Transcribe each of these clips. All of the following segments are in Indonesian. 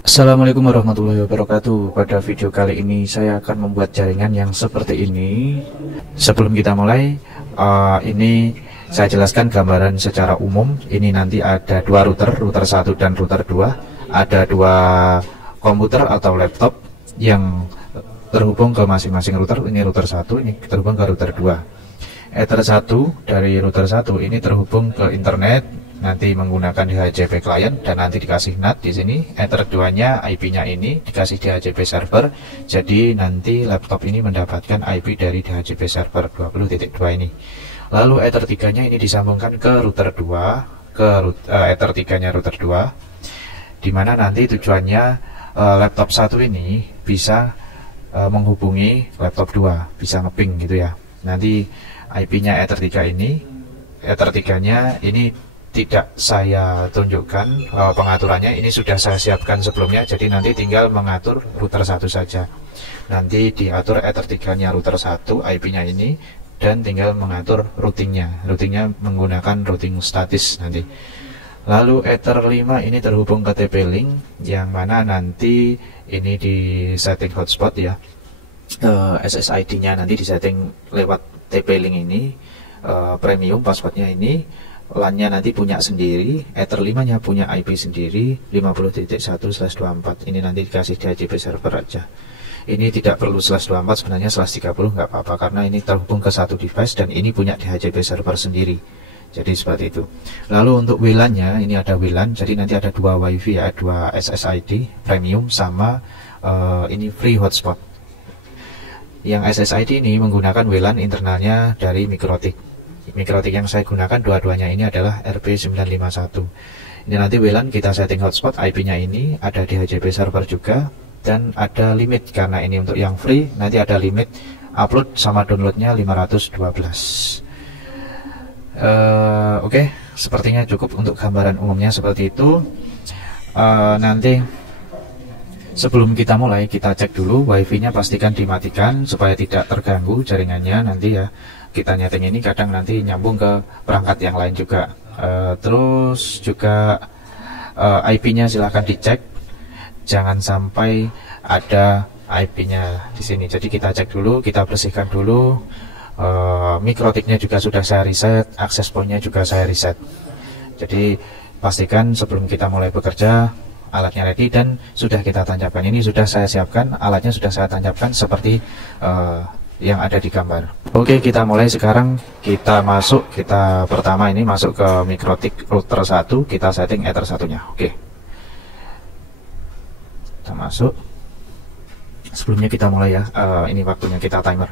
Assalamualaikum warahmatullahi wabarakatuh. Pada video kali ini saya akan membuat jaringan yang seperti ini. Sebelum kita mulai, ini saya jelaskan gambaran secara umum. Ini nanti ada dua router, router 1 dan router 2. Ada dua komputer atau laptop yang terhubung ke masing-masing router. Ini router 1, ini terhubung ke router 2. Ether 1 dari router 1 ini terhubung ke internet, nanti menggunakan DHCP client dan nanti dikasih NAT di sini. Ether 2-nya IP-nya ini dikasih DHCP server. Jadi nanti laptop ini mendapatkan IP dari DHCP server 20.2 ini. Lalu Ether 3-nya ini disambungkan ke router 2, ke Ether 3-nya router 2, dimana nanti tujuannya laptop 1 ini bisa menghubungi laptop 2, bisa ngeping gitu ya. Nanti IP-nya Ether 3 ini, Ether 3-nya ini tidak saya tunjukkan pengaturannya, ini sudah saya siapkan sebelumnya, jadi nanti tinggal mengatur router 1 saja. Nanti diatur Ether 3-nya router 1 IP-nya ini, dan tinggal mengatur routingnya menggunakan routing statis nanti. Lalu Ether 5 ini terhubung ke TP-Link, yang mana nanti ini di setting hotspot ya. SSID-nya nanti disetting lewat TP-Link ini, premium passwordnya ini, LAN-nya nanti punya sendiri, Ether 5-nya punya IP sendiri 50.1/24. Ini nanti dikasih DHCP server aja. Ini tidak perlu /24, sebenarnya /30 nggak apa-apa karena ini terhubung ke satu device dan ini punya DHCP server sendiri. Jadi seperti itu. Lalu untuk WLAN-nya ini ada WLAN, jadi nanti ada dua WiFi ya, dua SSID premium sama ini free hotspot. Yang SSID ini menggunakan WLAN internalnya dari Mikrotik. Mikrotik yang saya gunakan dua-duanya ini adalah RP951. Ini nanti WLAN kita setting hotspot, IP-nya ini ada DHCP server juga, dan ada limit karena ini untuk yang free, nanti ada limit upload sama downloadnya 512. Oke, sepertinya cukup untuk gambaran umumnya seperti itu. Nanti sebelum kita mulai, kita cek dulu wifi-nya, pastikan dimatikan supaya tidak terganggu jaringannya. Nanti ya kita nyeting ini kadang nanti nyambung ke perangkat yang lain juga. Terus juga IP-nya silahkan dicek, jangan sampai ada IP-nya di sini. Jadi kita cek dulu, kita bersihkan dulu. Mikrotiknya juga sudah saya reset, access point-nya juga saya reset. Jadi pastikan sebelum kita mulai bekerja alatnya ready dan sudah kita tancapkan. Ini sudah saya siapkan, alatnya sudah saya tancapkan seperti yang ada di gambar. Oke, kita mulai sekarang. Kita masuk, kita pertama ini masuk ke Mikrotik router 1, kita setting Ether 1-nya. Oke, kita masuk. Sebelumnya kita mulai ya, ini waktunya kita timer.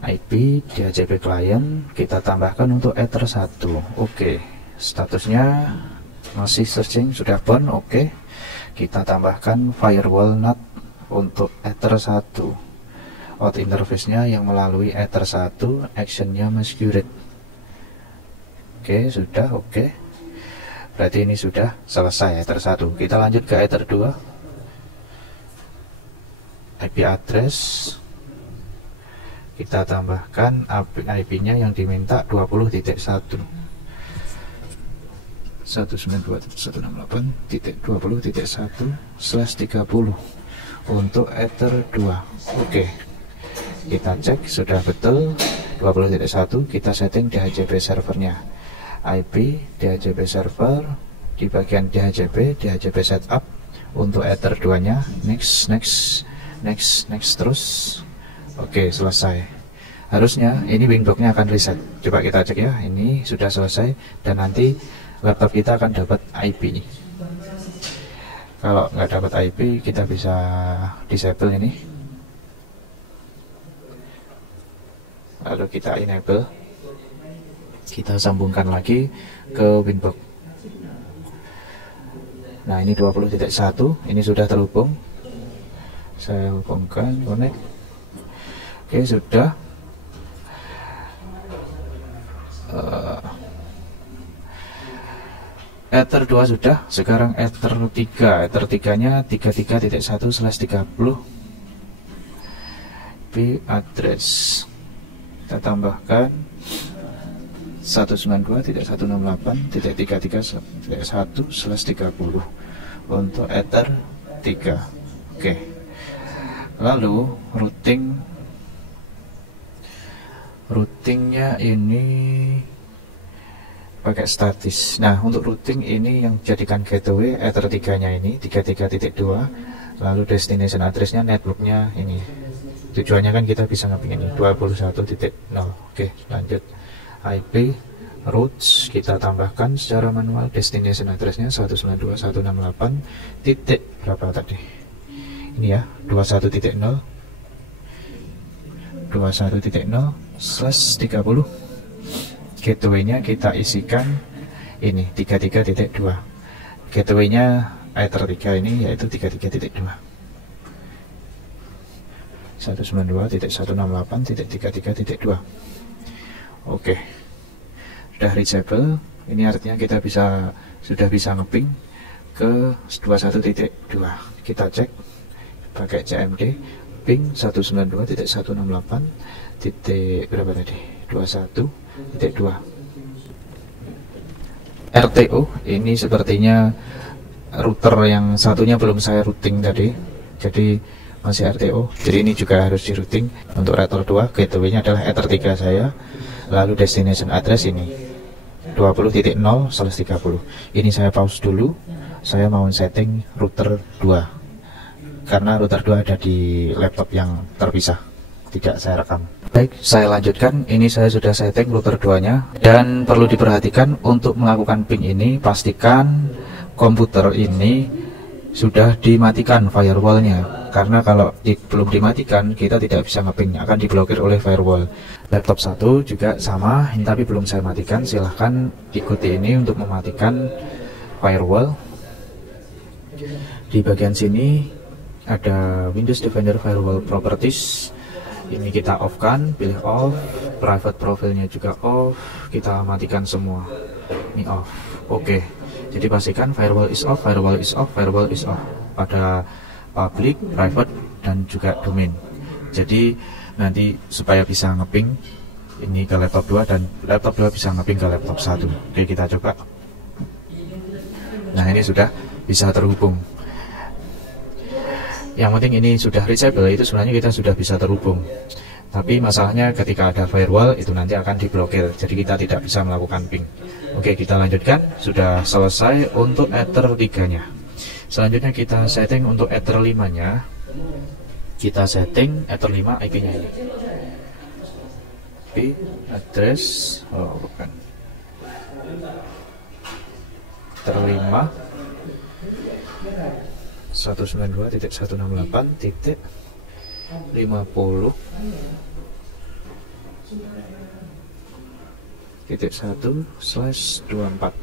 IP DHCP client kita tambahkan untuk Ether 1. Oke, statusnya masih searching, sudah burn. Oke, kita tambahkan firewall NAT untuk Ether 1. Out interface-nya yang melalui Ether 1, action-nya masquerade. Oke, sudah. Oke, berarti ini sudah selesai Ether 1. Kita lanjut ke Ether 2. IP address kita tambahkan IP-nya yang diminta 20.1. 192.168.20.1/30 untuk Ether 2. Oke, kita cek sudah betul 20.1. Kita setting DHCP servernya, IP DHCP server di bagian DHCP setup untuk Ether 2 nya. Next terus. Oke, selesai. Harusnya ini Windowsnya akan reset. Coba kita cek ya, ini sudah selesai dan nanti laptop kita akan dapat IP. Kalau nggak dapat IP, kita bisa disable ini. Lalu kita enable. Kita sambungkan lagi ke Winbox. Nah, ini 20.1, ini sudah terhubung. Saya hubungkan, connect. Oke, sudah. Ether 2 sudah. Sekarang Ether 3. Ether 3-nya 33.1/30. IP address kita tambahkan 192.168.33/1/30. untuk Ether 3. Oke. Lalu routingnya ini pakai statis. Nah, untuk routing ini yang jadikan gateway Ether 3 nya ini 33.2, lalu destination addressnya networknya ini. Tujuannya kan kita bisa ngeping ini 21.0. Oke, lanjut. IP routes kita tambahkan secara manual, destination addressnya 192.168 titik berapa tadi? Ini ya, 21.0 21.0/30. Gateway-nya kita isikan ini 33.2. Gateway-nya Ether 3 ini yaitu 33.2. 192.168.33.2. Oke. Sudah reachable. Ini artinya kita sudah bisa ngeping ke 21.2. Kita cek pakai CMD ping 192.168 titik berapa tadi? 21.2. RTO ini sepertinya router yang satunya belum saya routing tadi, jadi masih RTO. Jadi ini juga harus di routing. Untuk router 2 gateway nya adalah Ether 3 saya, lalu destination address ini 20.0/30. Ini saya pause dulu, saya mau setting router 2 karena router 2 ada di laptop yang terpisah, tidak saya rekam. Baik, saya lanjutkan. Ini saya sudah setting router 2 nya, dan perlu diperhatikan untuk melakukan ping ini pastikan komputer ini sudah dimatikan firewallnya, karena kalau belum dimatikan kita tidak bisa ngeping, akan diblokir oleh firewall. Laptop 1 juga sama, tapi belum saya matikan. Silahkan ikuti ini untuk mematikan firewall. Di bagian sini ada Windows Defender Firewall Properties. Ini kita off kan, pilih off. Private profilnya juga off. Kita matikan semua. Ini off. Oke. Jadi pastikan firewall is off, firewall is off, firewall is off pada public, private, dan juga domain. Jadi nanti supaya bisa ngeping ini ke laptop 2 dan laptop 2 bisa ngeping ke laptop 1. Oke, kita coba. Nah, ini sudah bisa terhubung. Yang penting ini sudah reachable, itu sebenarnya kita sudah bisa terhubung. Tapi masalahnya ketika ada firewall itu nanti akan diblokir, jadi kita tidak bisa melakukan ping. Oke, kita lanjutkan. Sudah selesai untuk Ether 3 nya. Selanjutnya kita setting untuk Ether 5 nya. Kita setting Ether 5 IP nya ini. IP address, bukan, Ether 5 192.168.50.1/24.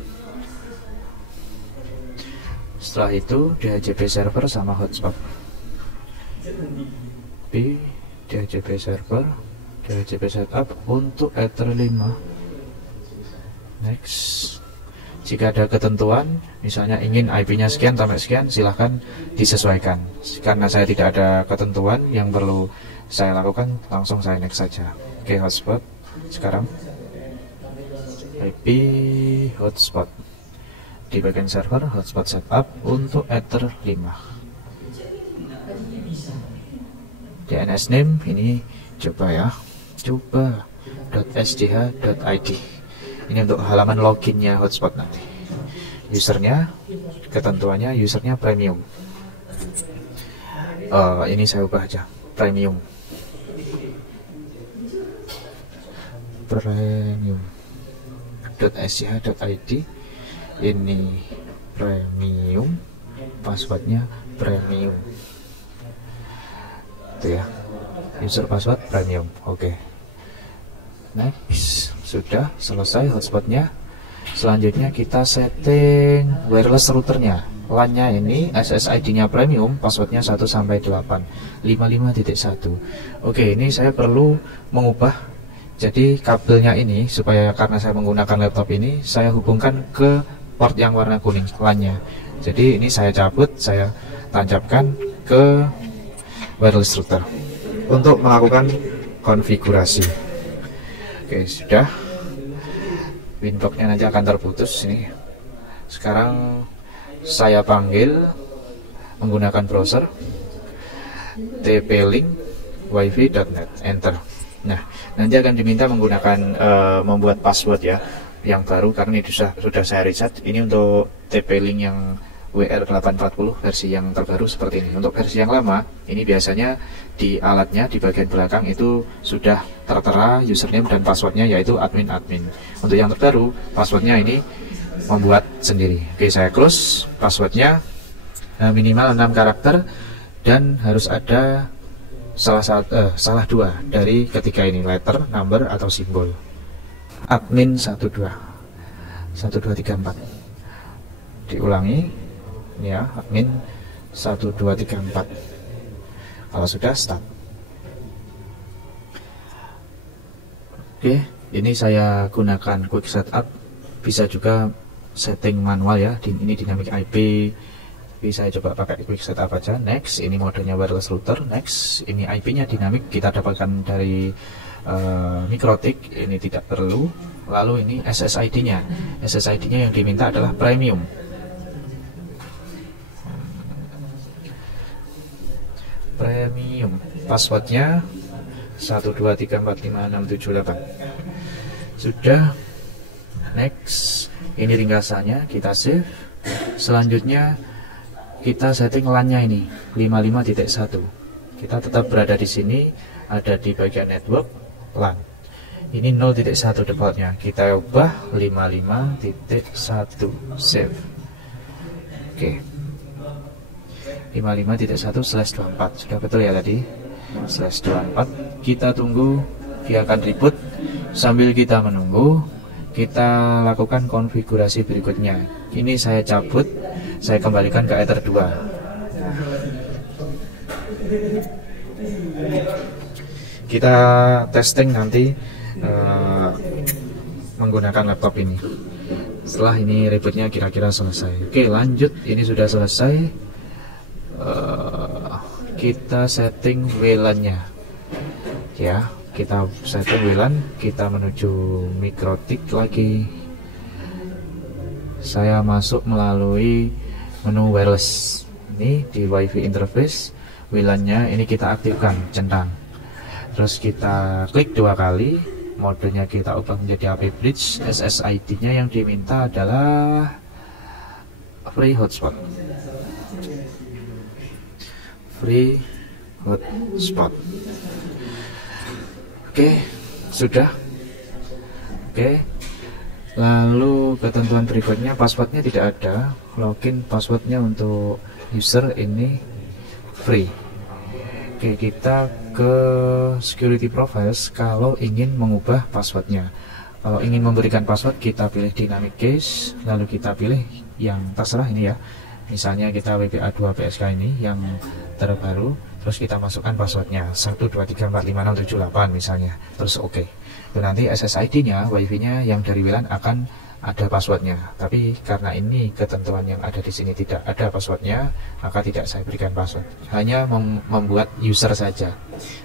Setelah itu DHCP server sama hotspot. DHCP server, DHCP setup untuk Ether 5. Next. Jika ada ketentuan, misalnya ingin IP-nya sekian sampai sekian, silahkan disesuaikan. Karena saya tidak ada ketentuan yang perlu saya lakukan, langsung saya next saja. Oke, hotspot. Sekarang IP hotspot. Di bagian server, hotspot setup untuk Ether 5. DNS name ini coba ya, coba.sdh.id. Ini untuk halaman loginnya hotspot nanti. Usernya, ketentuannya usernya premium. Ini saya ubah aja, premium. Premium.sch.id. Ini premium, passwordnya premium. Itu ya, user password premium. Oke. Next. Sudah selesai hotspotnya. Selanjutnya kita setting wireless routernya. LAN-nya ini SSID-nya premium, passwordnya 1 sampai 8, 55.1. Oke, ini saya perlu mengubah. Jadi kabelnya ini supaya, karena saya menggunakan laptop ini, saya hubungkan ke port yang warna kuning LAN-nya. Jadi ini saya cabut, saya tancapkan ke wireless router untuk melakukan konfigurasi. Oke, sudah. Windows-nya nanti akan terputus ini. Sekarang saya panggil menggunakan browser tp-link wifi.net, enter. Nah, nanti akan diminta menggunakan membuat password ya yang baru, karena ini sudah saya reset. Ini untuk TP-Link yang WR840 versi yang terbaru seperti ini. Untuk versi yang lama, ini biasanya di alatnya di bagian belakang itu sudah tertera username dan passwordnya, yaitu admin. Untuk yang terbaru, passwordnya ini membuat sendiri. Oke, saya close. Passwordnya minimal 6 karakter dan harus ada salah dua dari ketiga ini, letter, number, atau simbol. Admin 12 1234. Diulangi ya, admin 1234. Kalau sudah, start. Oke, ini saya gunakan quick setup. Bisa juga setting manual ya, ini dynamic IP. Saya coba pakai quick setup aja. Next, ini modenya wireless router. Next, ini IP-nya dinamik, kita dapatkan dari Mikrotik, ini tidak perlu. Lalu ini SSID-nya. SSID-nya yang diminta adalah premium. Passwordnya 123456778. Sudah. Next, ini ringkasannya, kita save. Selanjutnya kita setting LAN-nya ini 55.1. Kita tetap berada di sini, ada di bagian network LAN. Ini 0.1 defaultnya. Kita ubah 55.1, save. Oke. 55.1/24. Sudah betul ya tadi? /24. Kita tunggu, dia akan reboot. Sambil kita menunggu, kita lakukan konfigurasi berikutnya. Ini saya cabut, saya kembalikan ke Ether 2. Kita testing nanti menggunakan laptop ini. Setelah ini rebootnya kira-kira selesai. Oke, lanjut. Ini sudah selesai. Kita setting WLAN-nya ya, kita setting WLAN, kita menuju Mikrotik lagi. Saya masuk melalui menu wireless. Ini di WiFi interface, WLAN-nya ini kita aktifkan, centang. Terus kita klik 2 kali, modenya kita ubah menjadi AP Bridge. SSID-nya yang diminta adalah free hotspot. Free hotspot. Oke, sudah. Oke. Lalu ketentuan berikutnya, passwordnya tidak ada. Login passwordnya untuk user ini free. Oke, kita ke security profiles. Kalau ingin mengubah passwordnya, kalau ingin memberikan password, kita pilih dynamic case, lalu kita pilih yang terserah ini ya. Misalnya kita WPA2 PSK ini yang terbaru, terus kita masukkan passwordnya 123456778 misalnya, terus oke. Itu nanti SSID-nya, WiFi-nya yang dari WLAN akan ada passwordnya. Tapi karena ini ketentuan yang ada di sini tidak ada passwordnya, maka tidak saya berikan password. Hanya membuat user saja.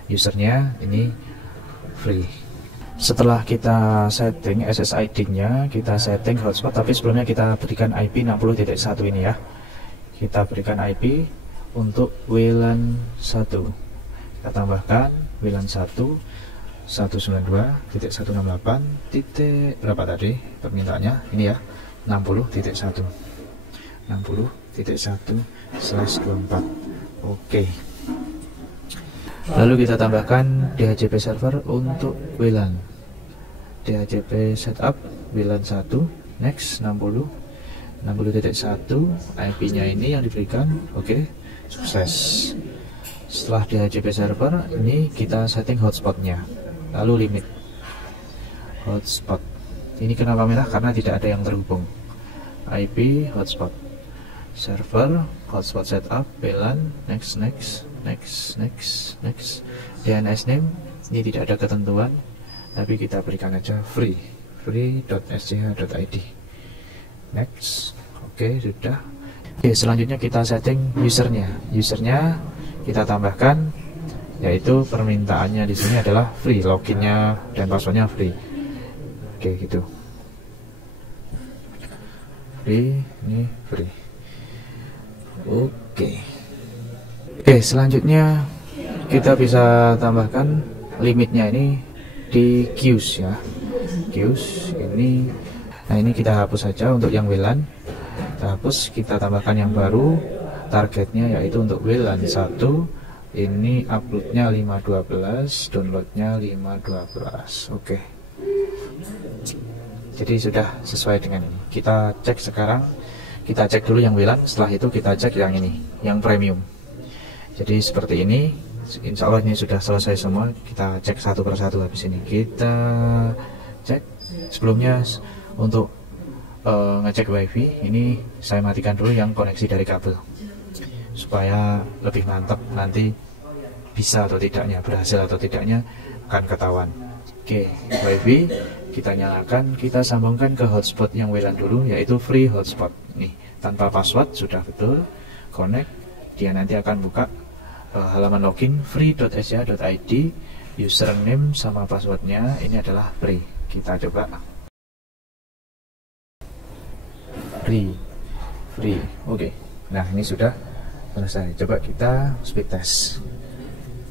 Usernya ini free. Setelah kita setting SSID-nya, kita setting hotspot, tapi sebelumnya kita berikan IP 60.1 ini ya. Kita berikan IP untuk WLAN 1. Kita tambahkan WLAN 1 192.168. Berapa tadi permintaannya? Ini ya, 60.1. 60.1/24. Oke. Lalu kita tambahkan DHCP server untuk WLAN. DHCP setup WLAN 1. Next, 60.1. IP-nya ini yang diberikan. Oke, sukses. Setelah DHCP server, ini kita setting hotspotnya. Lalu limit hotspot. Ini kenapa merah? Karena tidak ada yang terhubung. IP hotspot server, hotspot setup WLAN. Next. DNS name ini tidak ada ketentuan, tapi kita berikan aja free.sch.id. Next. Oke, sudah. Oke, selanjutnya kita setting usernya. Usernya kita tambahkan, yaitu permintaannya di sini adalah free, loginnya dan passwordnya free. Oke, gitu. Free, ini free. Oke. Oke, selanjutnya kita bisa tambahkan limitnya ini di queues ya. Queues ini, nah ini kita hapus saja untuk yang WLAN. Kita hapus, kita tambahkan yang baru. Targetnya yaitu untuk WLAN 1. Ini uploadnya 512, downloadnya 512. Oke. Jadi sudah sesuai dengan ini. Kita cek sekarang. Kita cek dulu yang WLAN. Setelah itu kita cek yang ini, yang premium. Jadi seperti ini. Insya Allah ini sudah selesai semua. Kita cek satu persatu habis ini. Kita cek. Sebelumnya untuk ngecek wifi, ini saya matikan dulu yang koneksi dari kabel supaya lebih mantap nanti bisa atau tidaknya, berhasil atau tidaknya akan ketahuan. Oke, wifi kita nyalakan, kita sambungkan ke hotspot yang WLAN dulu, yaitu free hotspot. Nih, tanpa password sudah betul connect. Dia nanti akan buka halaman login free.asia.id, username sama passwordnya ini adalah free. Kita coba free. Oke. Nah, ini sudah selesai. Coba kita speed test.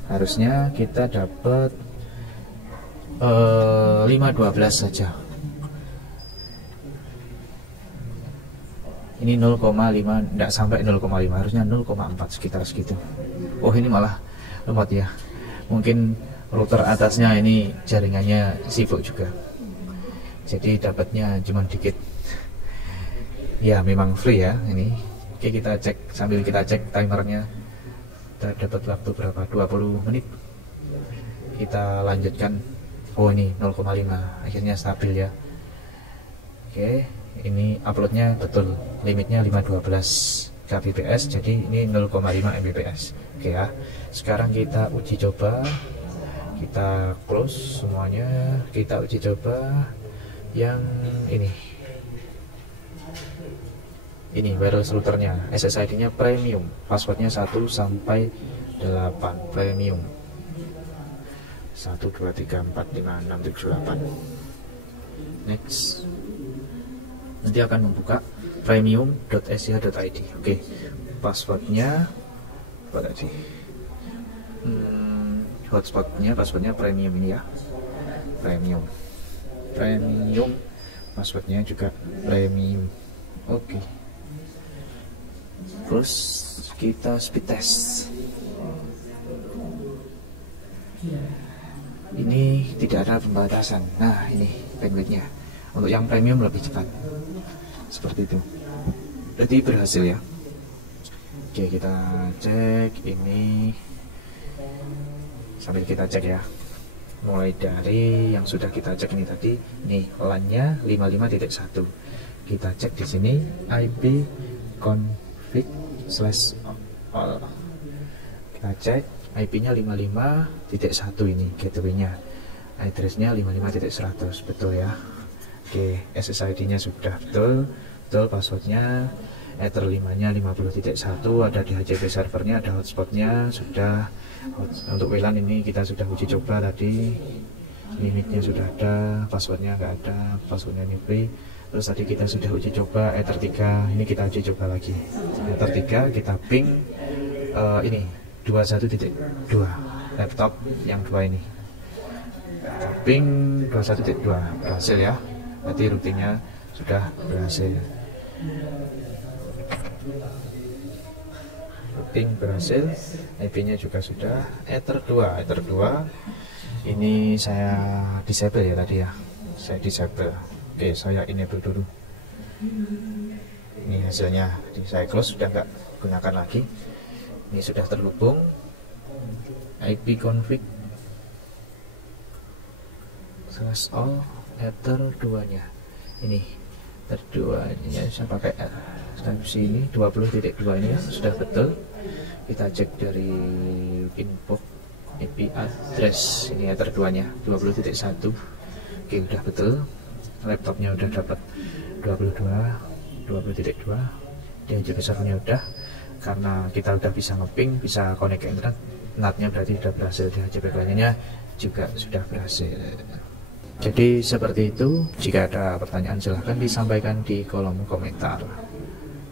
Harusnya kita dapat 512 saja. Ini 0,5, tidak sampai 0,5, harusnya 0,4 sekitar segitu. Oh, ini malah lemot ya. Mungkin router atasnya ini jaringannya sibuk juga. Jadi dapatnya cuma dikit. Ya, memang free ya ini. Oke, kita cek sambil kita cek timernya. Kita dapat waktu berapa? 20 menit. Kita lanjutkan. Oh, ini 0,5. Akhirnya stabil ya. Oke, ini uploadnya betul. Limitnya 512 kbps, jadi ini 0,5 mbps. Oke ya. Sekarang kita uji coba. Kita close semuanya. Kita uji coba yang ini. Ini wireless routernya, SSID-nya premium, passwordnya 1 sampai 8 premium. 1 2 3 4 5 6 7 8. Next. Nanti akan membuka premium.asia.id. Oke, passwordnya apa tadi? Hotspotnya, passwordnya premium ini ya. Premium, passwordnya juga premium. Oke. Terus kita speed test. Ini tidak ada pembatasan. Nah, ini bandwidthnya. Untuk yang premium lebih cepat. Seperti itu. Berarti berhasil ya. Oke, kita cek ini. Sambil kita cek ya. Mulai dari yang sudah kita cek ini tadi. Nih, LAN-nya 55.1. Kita cek di sini IP config/all. Kita cek IP-nya 55.1 ini gateway-nya. Address-nya 55.100, betul ya. Oke, SSID-nya sudah betul, passwordnya Ether 5-nya 50.1, ada di HCP servernya, ada hotspotnya sudah. Untuk WLAN ini kita sudah uji coba tadi, limitnya sudah ada, passwordnya nggak ada, passwordnya ini free. Terus tadi kita sudah uji coba Ether 3, ini kita uji coba lagi Ether 3, kita ping ini 21.2 laptop yang 2 ini, ping 21.2, berhasil ya. Berarti rutinnya sudah berhasil, routing berhasil, IP-nya juga sudah. Ether 2 ini saya disable ya tadi ya, saya disable. Oke, saya enable dulu. Ini hasilnya, saya close, sudah nggak gunakan lagi. Ini sudah terhubung. IP config /all Ether 2-nya. Ini Ether 2-nya saya pakai sini 20.2 ini ya, sudah betul. Kita cek dari info IP address, ini Ether 2-nya 20.1. Oke, udah betul. Laptopnya udah dapat 20.2, di HCP servernya udah, karena kita udah bisa ngeping, bisa connect ke internet, NAT-nya berarti sudah berhasil, di HCP lainnya juga sudah berhasil. Jadi seperti itu. Jika ada pertanyaan silahkan disampaikan di kolom komentar.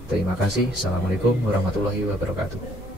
Terima kasih. Assalamualaikum warahmatullahi wabarakatuh.